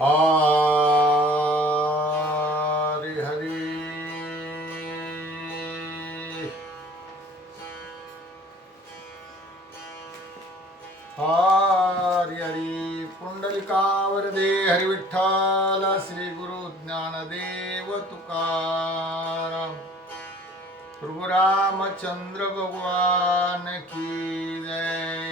हरि हरि हरि हरि पुंडलिकावरदे हरि विठ्ठल श्री गुरु ज्ञानदेव तुकाराम प्रभु रामचंद्र भगवान की जय।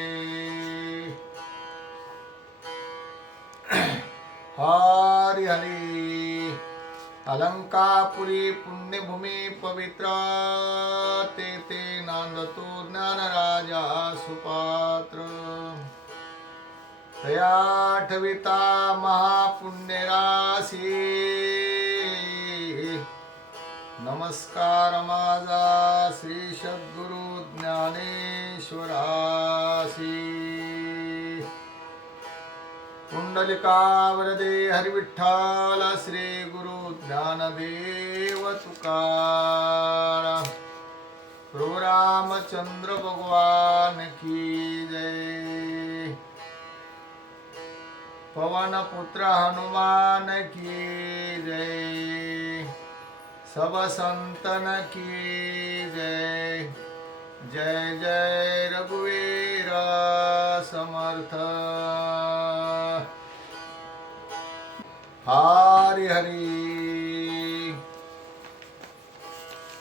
हरि हरि अलंकापुरी पुण्यभूमी पवित्र ते नांदतो ज्ञान राजा सुपात्र तया ठविता महापुण्यराशी नमस्कार माझा श्री सद्गुरु ज्ञानेश्वरासी पुंडलिकावरदे हरि विठ्ठल श्री गुरु ज्ञानदेव तुकाराम प्रभु रामचंद्र भगवान की जय। पवन पुत्र हनुमान की जय। सब संतन की जय। जय जय रघुवीर समर्थ। हरि हरि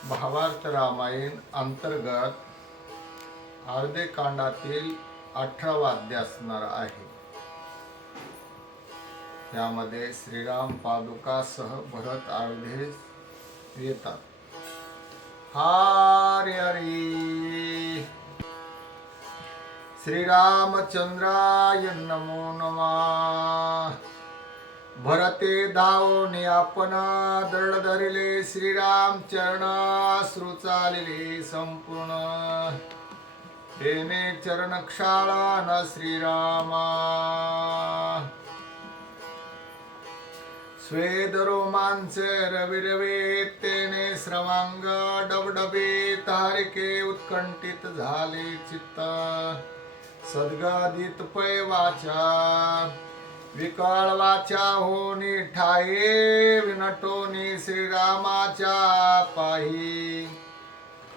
भावार्थ रामायण अंतर्गत अर्धे कांडातील 18वा अध्याय असणार आहे। यामध्ये श्रीराम पादुकासह भरत अर्धे येतात। हरि हरि श्रीरामचंद्राय नमो नमः। भरते धावोनी आपण दृढ धरिले श्रीराम चरण श्रू चालिले संपूर्ण तेने चरण क्षाळन श्रीरामा स्वेद रोमांचे रविरवे तेने श्रवांग डबडबे तारिके उत्कंठित झाले चित्त सद्गदित पै वाचा विकळ वाचा होनी ठाये विनटोनी श्रीरामाच्या पाही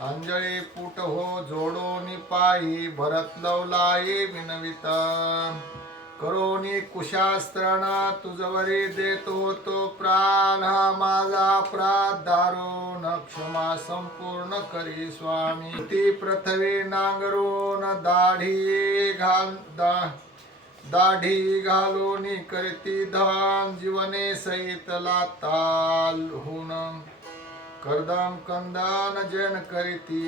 अंजळी पुट हो जोडोनी पाही भरत लवलाये विनवित करोनी कुशास्त्रण तुझवरी देतो तो प्राण हा माझा अपराध दारो न क्षमा संपूर्ण करी स्वामी ती पृथ्वी नांगरून दाढी घालोनी करती धान जीवने सहित लाताल होऊन कर्दम कंदन जन करीती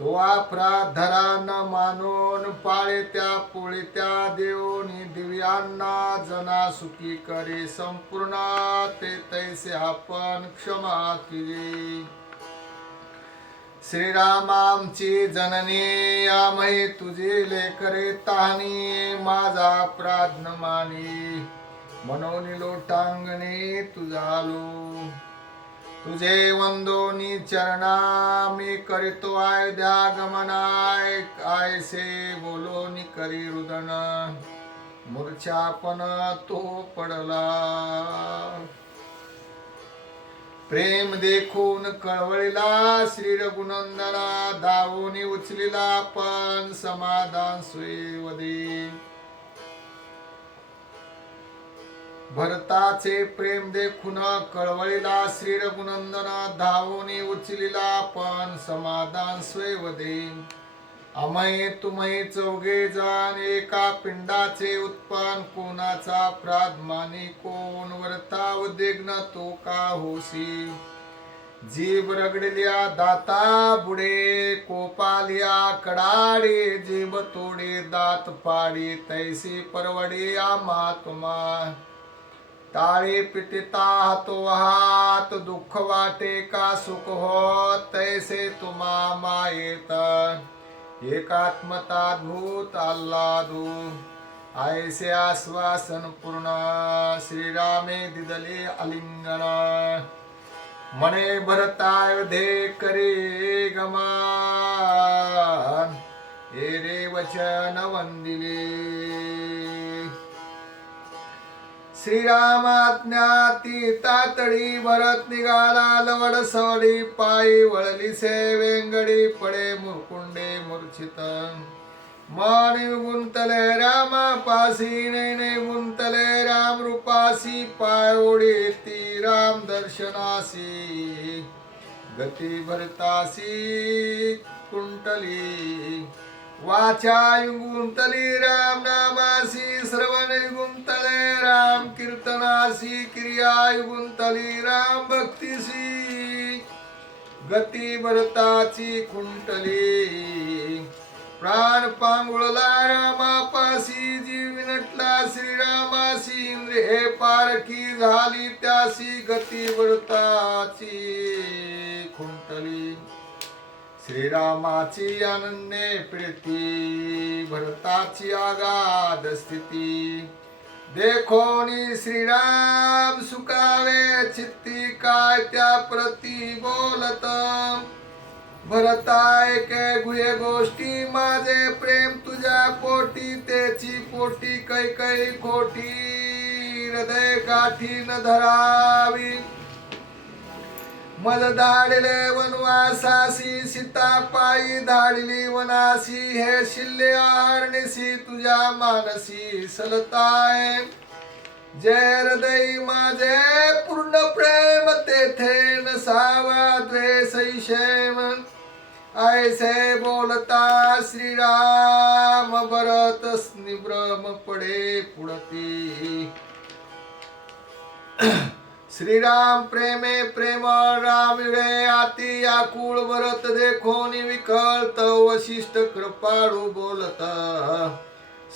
तो अपराध धरा न मानून पाळीत्या पोळीत्या देवोनी दिव्यांना जना सुखी करे संपूर्ण ते तैसे आपण क्षमा केली श्रीराम आमची जननी आमही तुझी लेकरे तानी माझा अपराध न मानी मनोनी लोटांगणे तुझालो तुझे वंदोनी चरणा मी करीतो अयोध्या गमनाय आयसे बोलोनी करी रुदन मूर्छापन तो पडला प्रेम देखून कळवळीला श्री रघुनंदना धावोनी उचलिला पण समाधान स्वेवदे भरताचे प्रेम देखून कळवळीला श्री रघुनंदन धावोनी उचलिला पण समाधान स्वेवदे अमय तुमय चौघे जण एका पिंडाचे उत्पन्न कोणाचा अपराध माने कोण वर्ता उद्विग्न तो का होसी जीभ रगडल्या दाता बुडे कोपालिया कडाडे जीभ तोडे दात पाडी तैसी परवडे आम्हा तुम्हा ताळे पिटिता हातो हात दुःख वाटे का सुख होत तैसे तुम्हा मायेत एकात्मताद्भूत आल्हादू ऐसे आश्वासन पूर्ण श्रीरामे दिदले आलिंगन मने भरतायोधे करे गमान हे रे वचन वंदिले श्रीरामाज्ञाती तातडी भरत निघाला लवड सवडी पायी वळली से वेंगडी पडे मुकुंडे मूर्छित माने गुंतले रामापासी नैने गुंतले राम रूपासी पाय ओढीती राम दर्शनासी गती भरतासी कुंटली वाचा गुंतली राम नामासी श्रवण गुंतले राम कीर्तनासी क्रिया गुंतली राम भक्तीसी गती भरताची कुंटली प्राण पांगुळला रामापासी जीव नटला श्रीरामासी इंद्रिये पारखी झाली त्यासी गती भरताची खुंटली श्रीरामाची अनन्य प्रीती भरताची आगाध स्थिती देखोनी श्रीराम सुखावे चित्ती काय त्या प्रती बोलत भरता एके गुहे गोष्टी माझे प्रेम तुझ्या पोटी तेची पोटी कै खोटी हृदय गाठी न धरावी मल धाडले वनवासासी सीता पायी धाडली वनासी हे शिल्ले आरणीसी तुझ्या मानसी सलताय जय हृदय माझे पूर्ण प्रेम तेथे नसावा द्वेष शेम ऐसे बोलता श्रीराम भरत निभ्रम पडे पुढती श्रीराम प्रेमे प्रेम राम रे आती आकुळ भरत देखोनी विकळत वशिष्ठ कृपाळू बोलत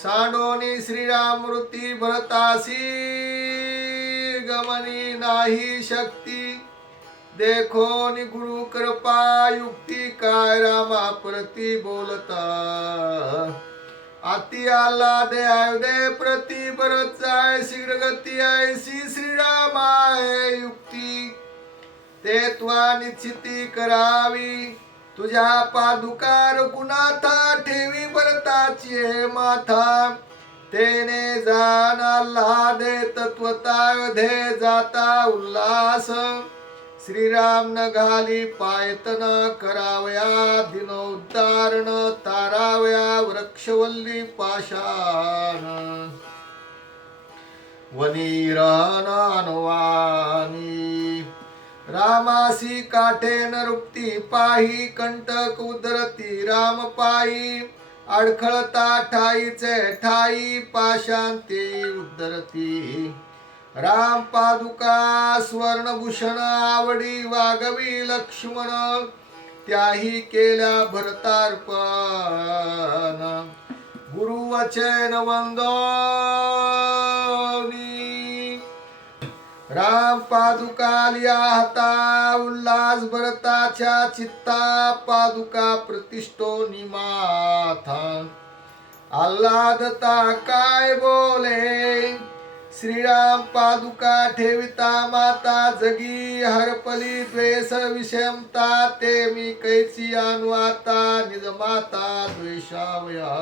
सांडोनी श्रीराम मृती भरतासी गमनी नाही शक्ती देखोनी गुरु कृपा युक्ती काय रामा प्रती बोलता आती आला दे आयुदे प्रती भरत जाय शीघ्र गती ऐसी श्रीरामाय युक्ती ते त्वा निश्चिती करावी तुझ्या पादुकार कुणाथा ठेवी भरताची हे माथा तेने जाणाला दे तत्वता दे जाता उल्हास श्रीराम न घाली पायतन करावया दिनोद्धारण तारावया वृक्षवल्ली पाशान वनीरानवानी रामासी काठे न रुक्ती पाही कंटक उदरती राम पायी अडखळता ठाईचे ठाई पाशांती उदरती राम पादुका स्वर्णभूषण आवडी वागवी लक्ष्मण त्याही केल्या भरतार्पण गुरुवचन वंदनी राम पादुका लिया हाता उल्हास भरताच्या चित्ता पादुका प्रतिष्ठो निमाथा आल्हादता काय बोले श्रीराम पादुका ठेविता माता जगी हरपली द्वेष विषमता ते मी कैची अनुवाता निज माता द्वेषावया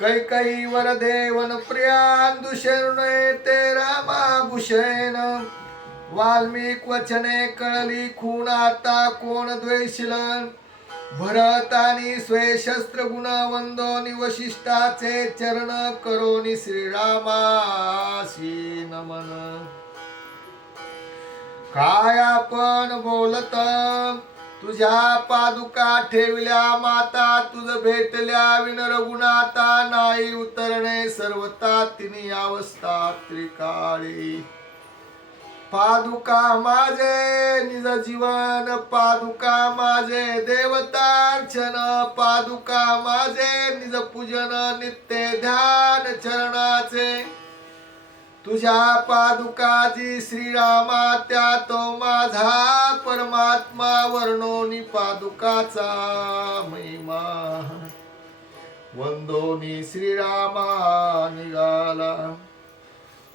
कैकई वर देवन प्रियान दुषण ते रामाभूषण वाल्मिक वचने कळली खून आता कोण द्वेषिल भरतानी स्वे शस्त्र गुण वंदोनी वशिष्ठाचे चरण करोनी श्रीरामासी नमन काय आपण बोलत तुझ्या पादुका ठेवल्या माता तुझ भेटल्या विन रघुनाथा नाही उतरणे सर्वता तिनी अवस्था त्रिकाळी पादुका माझे निज जीवन पादुका माझे देवतार्चन पादुका माझे निज पूजन नित्य ध्यान चरणाचे तुझ्या पादुकाची श्रीरामा त्या तो माझा परमात्मा वर्णोनी पादुकाचा महिमा वंदोनी श्रीरामा निघाला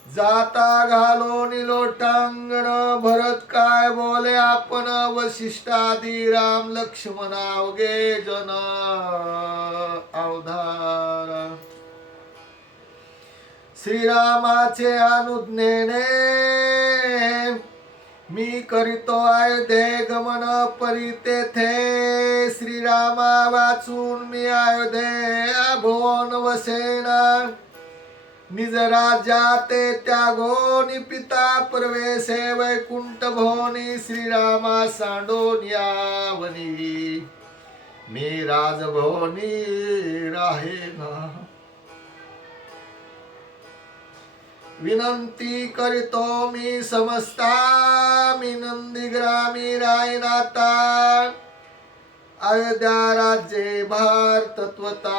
जाता घालो लोटांगण भरत काय बोले आपण वशिष्ठादी राम लक्ष्मण अवघे जन अवधारा श्रीरामाचे अनुज्ञेने मी करीतो अयोध्ये गमन परी तेथे श्रीरामा वाचून मी अयोध्ये भुवन वसेना निज राज्या ते त्यागोनी पिता प्रवेशे वैकुंठ भोनी श्रीरामा सांडोन यावनी मी राजभवनी राहेना विनंती करीतो मी समस्ता मी नंदीग्रामी रायनाता अयोध्या राज्ये भार तत्वता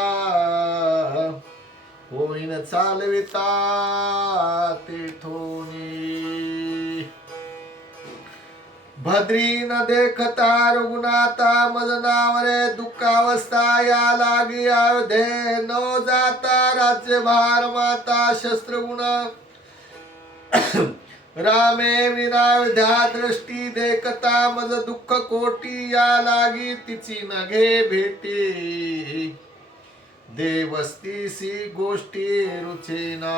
होईन चालविता तेथोनी भद्री न देखता रघुनाथा मज नावरे दुःखावस्था या लागी अयोध्ये न जाता राज्य भार माता शस्त्रगुण रामे विनाविध्या दृष्टी देखता मज दुःख कोटी या लागी तिची न घे भेटी देवस्तीसी गोष्टी रुचेना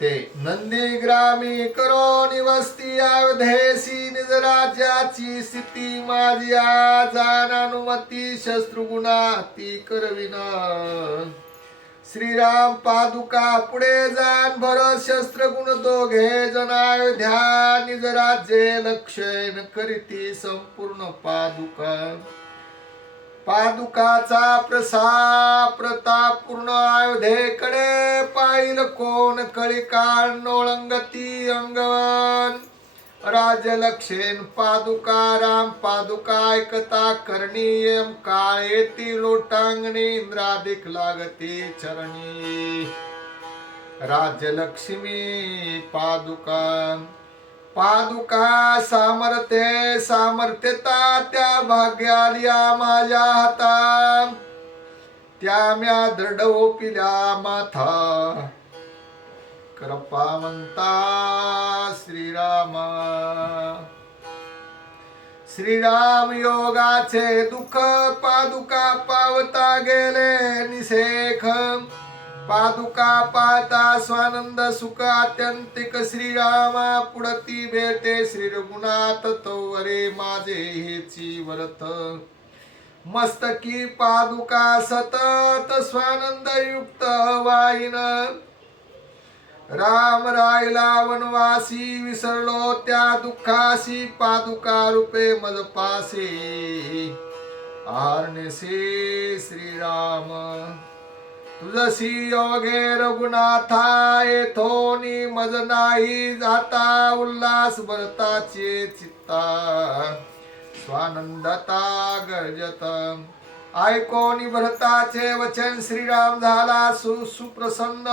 ते नंदीग्रामी करो निवस्ती अयोध्येसी निज राज्याची स्थिती माझी जानानुमती शस्त्रुगुणा ती करविना श्रीराम पादुका पुढे जाण भरत शस्त्रगुण दोघे जण अयोध्या निज राज्ये लक्षण करीती संपूर्ण पादुकाचा प्रताप पूर्ण अयोध्येकडे पाहिल कोण कळिकाळ नोळंगती अंगवन राजलक्षेन पादुका राम पादुका ऐकता करणीयम काळ येती लोटांगणी इंद्रादिक लागते चरणी राज्यलक्ष्मी पादुका सामर्थ्यता त्या भाग्यालिया माझ्या हाता त्या म्या दृढ ओपिल्या माथा कृपावंता श्रीराम योगाचे दुःख पादुका पावता गेले निसेख पादुका पाहता स्वानंद सुख आत्यंतिक श्रीरामा पुढती भेटे श्री रघुनाथ तोवरे माझे हेची व्रत मस्तकी पादुका सतत स्वानंद युक्त वाईन राम रायला वनवासी विसरलो त्या दुःखासी पादुका रूपे मज पासे आरनेसे श्रीराम तुझसी योगे रघुनाथा येथोनी मज नाही जाता उल्हास भरताचे चित्ता स्वानंदता गर्जत ऐकोनी भरताचे वचन श्रीराम झाला सुप्रसन्न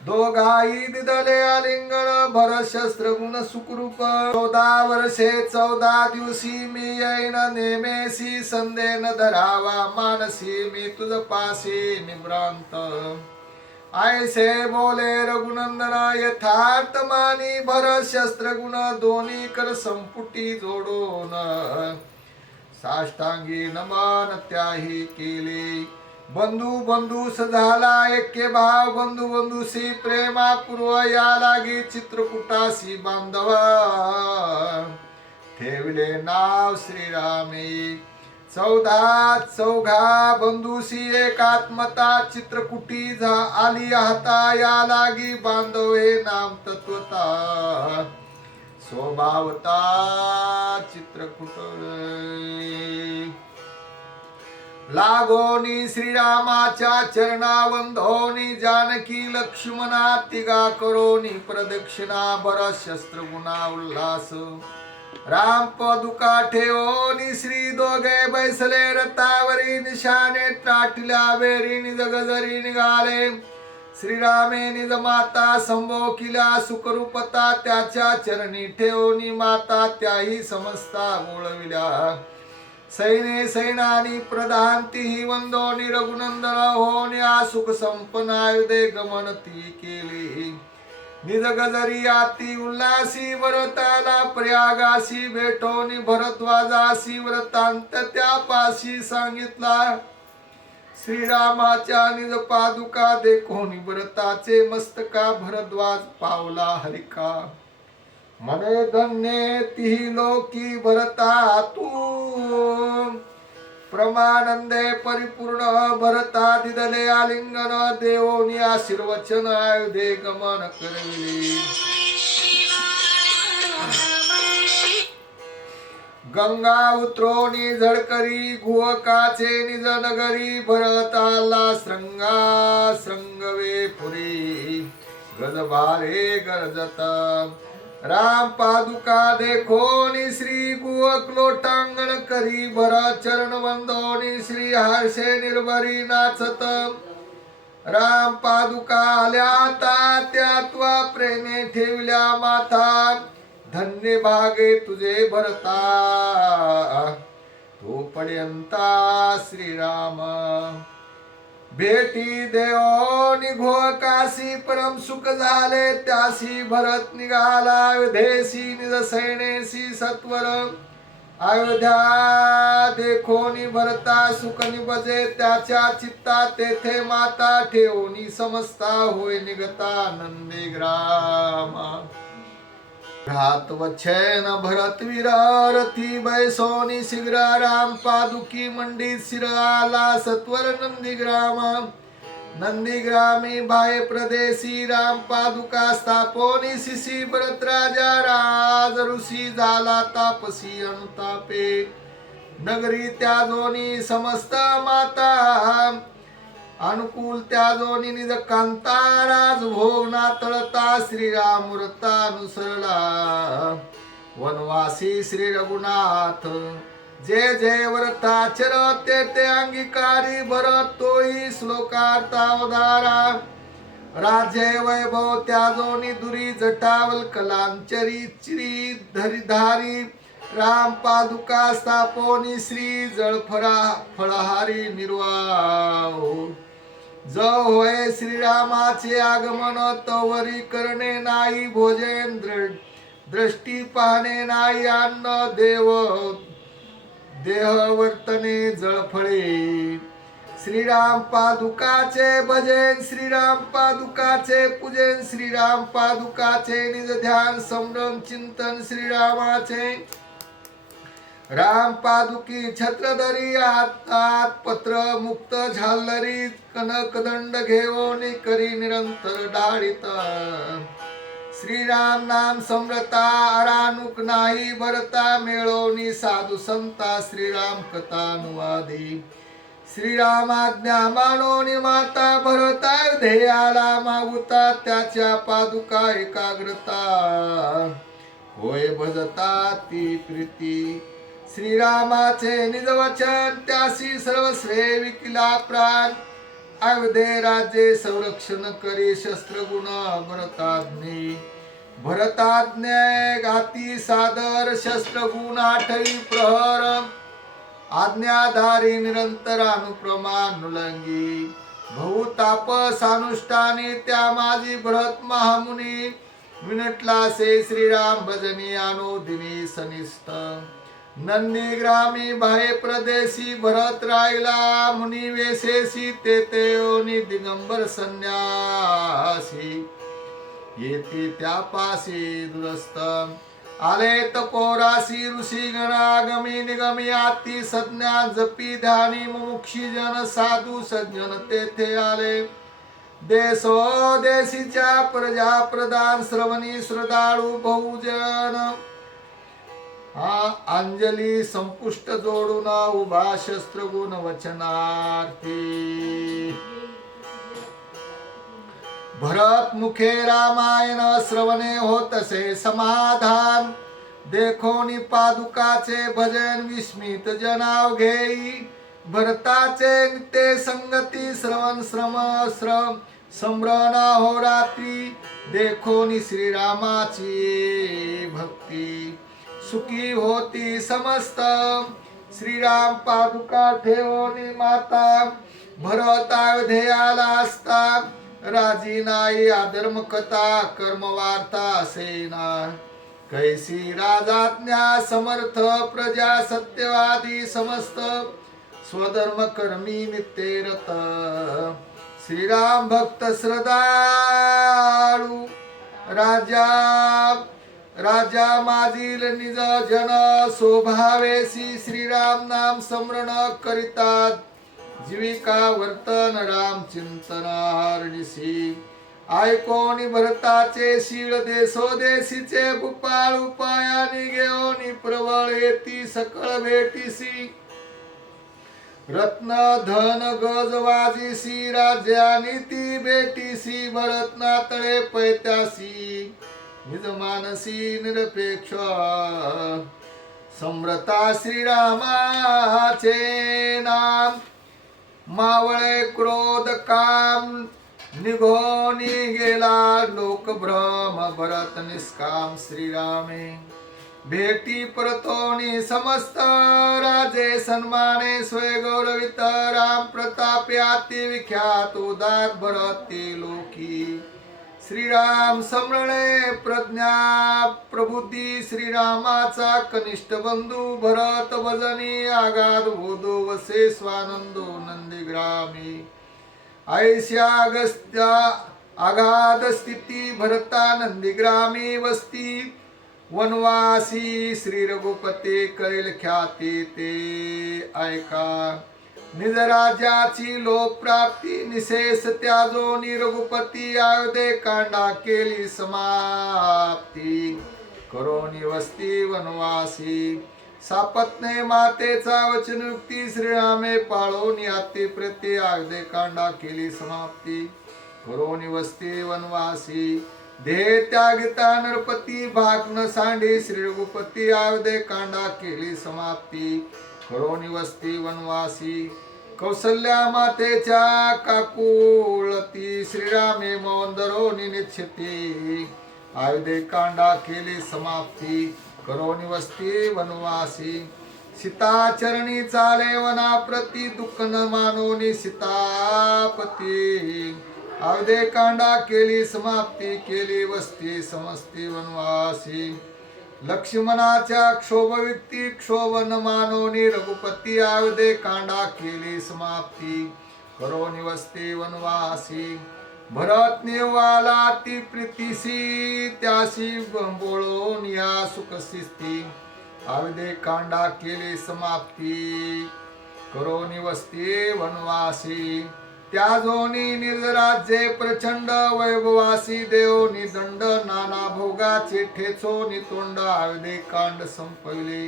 दोघाई दिदले आलिंगन भरत शस्त्रगुण सुखरूप 14 वर्षे 14 दिवशी मी येईन नेमेसी संदेन धरावा मानसी मी तुझ पासी निभ्रांत ऐसे बोले रघुनंदन यथार्थ मानी भरत शस्त्रगुण दोन्ही कर संपुटी जोडून साष्टांगी नमन त्याही केले बंधूस झाला एके भाव बंधूसी प्रेमा पूर्व या लागी चित्रकूटासी बांधवा ठेवले नाव श्रीरामे 14 बंधूसी एकात्मता चित्रकुटी आली हाता या लागी बांधवे नाम तत्वता स्वभावता चित्रकूट लागोनी श्रीरामाच्या चरणावंधोनी जानकी लक्ष्मणा तिगा करोनी प्रदक्षिणा भरत शस्त्रगुणा उल्हास राम पदुका ठेवोनी श्री दोघे बैसले रथावरी निशाने टाटल्या वेरी निज गजरी निघाले श्रीरामे निज माता संभोकिल्या सुखरूपता त्याच्या चरणी ठेवोनी माता त्याही समस्ता गोळविल्या सैनानी प्रधानती वंदोनी रघुनंदन होण्या सुख संपनायुधे गमन ती केली निज गजरी आती उल्हासी व्रताला प्रयागासी भेटोनी भरद्वाजासी व्रतांत त्यापाशी सांगितला श्रीरामाच्या निज पादुका देखोनी भरताचे मस्तका भरद्वाज पावला हरिका मने धन्य तिही लोकी भरता तू प्रमानंदे परिपूर्ण भरता दिदले आलिंगन देवोनी आशीर्वचन आयुधे गमन करविले गंगा उतरोनी झडकरी गुहकाचे निज नगरी भरताला श्रंगा श्रंगवे पुरी गजबारे गरजत राम पादुका देखोनी श्री गुहक लोटांगण करी भरत चरण वंदोनी श्री हर्षे निर्भरी नाचत राम पादुका आल्या त्या त्वा प्रेमे ठेवल्या माथा धन्य भागे तुझे भरता तो पर्यंता श्रीराम भेटी देव निघो काशी परम सुख झाले त्यासी भरत निघाला अयोध्येसी निज सैनेसी सत्वर अयोध्या देखोनी भरता सुख निभजे त्याच्या चित्ता तेथे माता ठेवणी समजता होय निघता नंदी ग्रामा घात वचन भरत विरथी बैसोनी शीघ्र राम पादुकी मंडित शिर आला सत्वर नंदीग्रामी बाहे प्रदेशी राम पादुका स्थापोनी शिशी भरत राजा राज ऋषी झाला तापसी अनुतापे नगरी त्याजोनी समस्त माता अनुकूल त्याजोनी निज कांता राज भोग नातळता श्रीराम मूर्तानुसरला वनवासी श्री रघुनाथ जय जय व्रताचर ते अंगीकारी भरत तोही श्लोकार्तावधारा राज्य वैभव त्याजोनी दुरी जटावल कलांचरी चिरी धरिधारी राम पादुका स्थापोनी श्री जळफरा फळहारी निर्वाह जो होय श्रीरामाचे आगमन तवरी करणे नाही भोजन दृष्टी पाहणे नाही अन्न देव देह वर्तने जळफळे श्रीराम पादुकाचे भजन श्रीराम पादुकाचे पूजन श्रीराम पादुकाचे निज ध्यान समरम चिंतन श्रीरामाचे राम पादुकी छत्रधरी हातात पत्र मुक्त झालरी कनकदंड घेऊन करी निरंतर डाळीत श्रीराम नाम समरता अरानुक नाही भरता मेळोनी साधू संता श्रीराम कथानुवादी श्रीराम आज्ञा मानोनी माता भरता ध्येयाला मागुता त्याच्या पादुका एकाग्रता होय भजता ती प्रीती श्रीरामाचे निज वचन त्यासी सर्वस्वे विकिला प्राण अयोध्ये राज्ये संरक्षण करी शस्त्रगुण भरताज्ञे घाती सादर शस्त्रगुण आठवी प्रहर आज्ञाधारी निरंतर अनुप्रमानुलंगी बहुतापसानुष्ठानी त्या माझी भरत महामुनी विनटला से श्रीराम भजनी अनुदिनी सनिष्ठ नंदीग्रामी बाहे प्रदेशी भरत राहिला मुनी वेशेशी तेतेओनी दिगंबर संन्यासी येती त्यापासी दुरस्त आले तपोरासी ऋषी गणागमी निगमी आती सज्ञा जपी ध्यानी मुमुक्षी जन साधू सज्जन तेथे आले देशो देशीच्या प्रजा प्रदान श्रवणी श्रद्धाळू बहुजन अंजली संपुष्ट जोडून उभा शस्त्रगुण वचनार्थी भरत मुखे रामायण श्रवणे होतसे समाधान देखोनी पादुकाचे भजन विस्मित जनाव घेई भरताचे नित्य संगती श्रवण श्रम स्मरण होरात्री देखोनी श्रीरामाची भक्ती सुखी होती समस्त श्रीराम पादुका ठेवोनी माता भरत अयोध्येयाला असता राजी नाही अधर्म कथा कर्मवार्ता सेना कैसी राजाज्ञा समर्थ प्रजा सत्यवादी समस्त स्वधर्म कर्मी नित्यरत श्रीराम भक्त श्रद्धाळू राजा राजा माझील निज जन स्वभावेसी श्रीराम नाम स्मरण करितात जीविका वर्तन राम चिंतन हरणिसी ऐकोनी भरताचे शीळ देशोदेशीचे भूपाळ उपायानी घेऊनी प्रबळ येती सकळ भेटीसी रत्न धन गज वाजीसी राज्यानी ती भेटीसी भरत नातळे पैत्यासी निज मानसी निरपेक्ष सम्रता श्रीरामाचे नाम मावळे क्रोध काम निघोनी गेला लोक भ्रम भरत निष्काम श्रीरामे भेटी परतोनी समस्त राजे सन्माने स्वय गौरवित राम प्रतापे अति विख्यात उदात भरती लोकी श्रीराम समरणे प्रज्ञा प्रबुद्धी श्रीरामाचा कनिष्ठ बंधू भरत भजनी आगाध बोधो वसे स्वानंदो नंदीग्रामी ऐश्या अगस्त्या आगाध स्थिती भरता नंदीग्रामी वस्ती वनवासी श्री रघुपती कैल ख्याती ते ऐका निज राजाची लोक प्राप्ती निशेष त्याजो रघुपती आयुधे कांडा केली समाप्ती करोनी वस्ती वनवासी सापत्ने मातेचा वचनयुक्ती श्रीरामे पाळोनी अति प्रती आयुधे कांडा केली समाप्ती करोनी वस्ती वनवासी देह त्यागिता नरपती भाग न सांडी श्री रघुपती आयुधे कांडा केली समाप्ती करोनी वस्ती वनवासी कौसल्या मातेच्या काकुळती श्रीरामे मौंदरोनी निच्छती आयुधे कांडा केली समाप्ती करोनी वस्ती वनवासी सीताचरणी चाले वना प्रती दुःख न मानोनी सीतापती आयुधे कांडा केली समाप्ती केली वस्ती समस्ती वनवासी लक्ष्मणाच्या क्षोभ व्यक्ती क्षोभ न मानोनी रघुपती आयुधे कांडा केली समाप्ती करोनी वस्ती वनवासी भरत निवाला ती प्रीतीसी त्यासी बोळून या सुखसिस्ती आयुधे कांडा केली समाप्ती करोनी वस्ती वनवासी त्या जोनी निर्जराज्ये प्रचंड वैभवासी देवनी दंड नाना भोगाचे ठेचोनी तोंड आयुधे कांड संपविले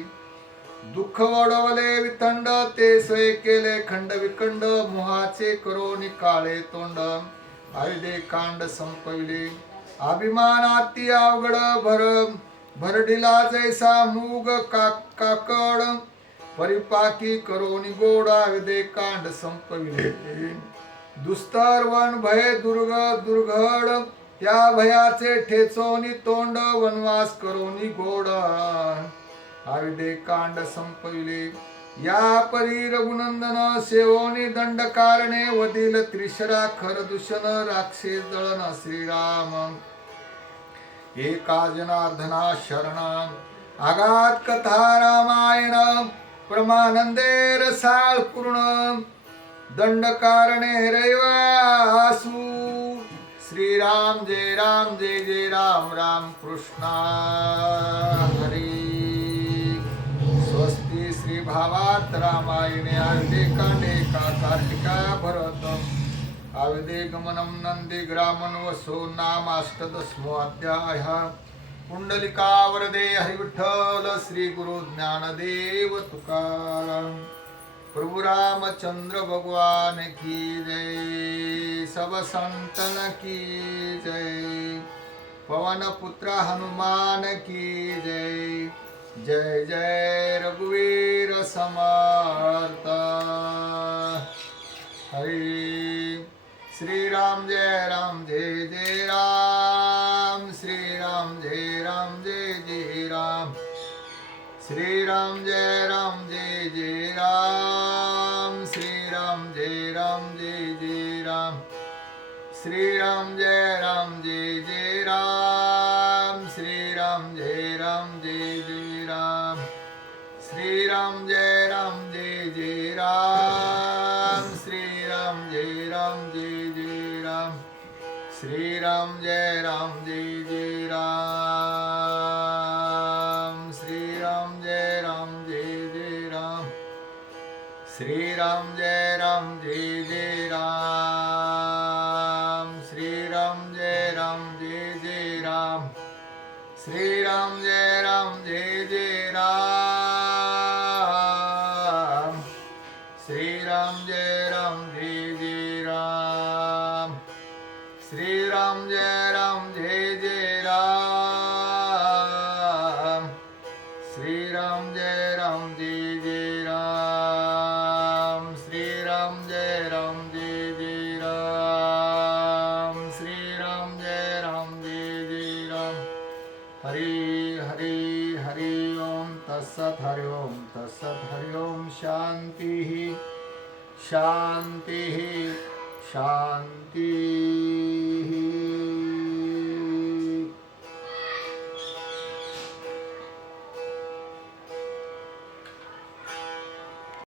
दुःख वडवले विथंड ते सोय केले खंड विखंड मोहाचे करोनी काळे तोंड आयुधे कांड संपविले अभिमानाती अवघड भरडिला जैसा मूग काकड परिपाकी करोनी गोड आयुधे कांड संपविले दुस्तर वन भय दुर्घड त्या भयाचे ठेचोनी तोंड वनवास करोनी गोड आयुधे कांड संपविले या परी रघुनंदन सेवोनी दंड कारणे वदिल त्रिशरा खर दूषण राक्षे दळन श्रीराम एका जनार्दना शरण आगात कथा रामायण प्रमानंदे रसाळ पूर्ण दंड कारणे रैवासु श्रीराम जय राम राम कृष्ण हरी स्वस्ति श्री भावात रामायणे आयुधे कांडे का कार्तिका भरत आयुधे गमनम नंदी ग्रामन वसो नाम अष्टदशमो अध्याय पुंडलिका वरदे हरिविठ्ठल श्री गुरु ज्ञानदेव तुकाराम प्रभु रामचंद्र भगवान की जय सब संतन की जय पवन पुत्र हनुमान की जय जय जय रघुवीर समर्थ हरि श्री राम जय जय राम श्री राम जय जय राम श्री राम जय जय राम श्री राम जय जय राम श्री राम जय जय राम श्री राम जय जय राम श्री राम जय जय राम श्रीराम जय राम जय जय राम श्रीराम जय राम जय जय राम श्रीराम जय राम जय जय राम श्रीराम जय राम जय जय राम श्रीराम जय राम जय जय राम श्रीराम जय राम जय जय राम श्रीराम जय राम जय जय राम श्रीराम जय राम जय जय राम श्रीराम जय राम जय जय राम श्रीराम जय राम जय जय राम हरि हरि हरि ओम तत्सत् हरि ओम तत्सत् हरि ओम शांति शांति शांति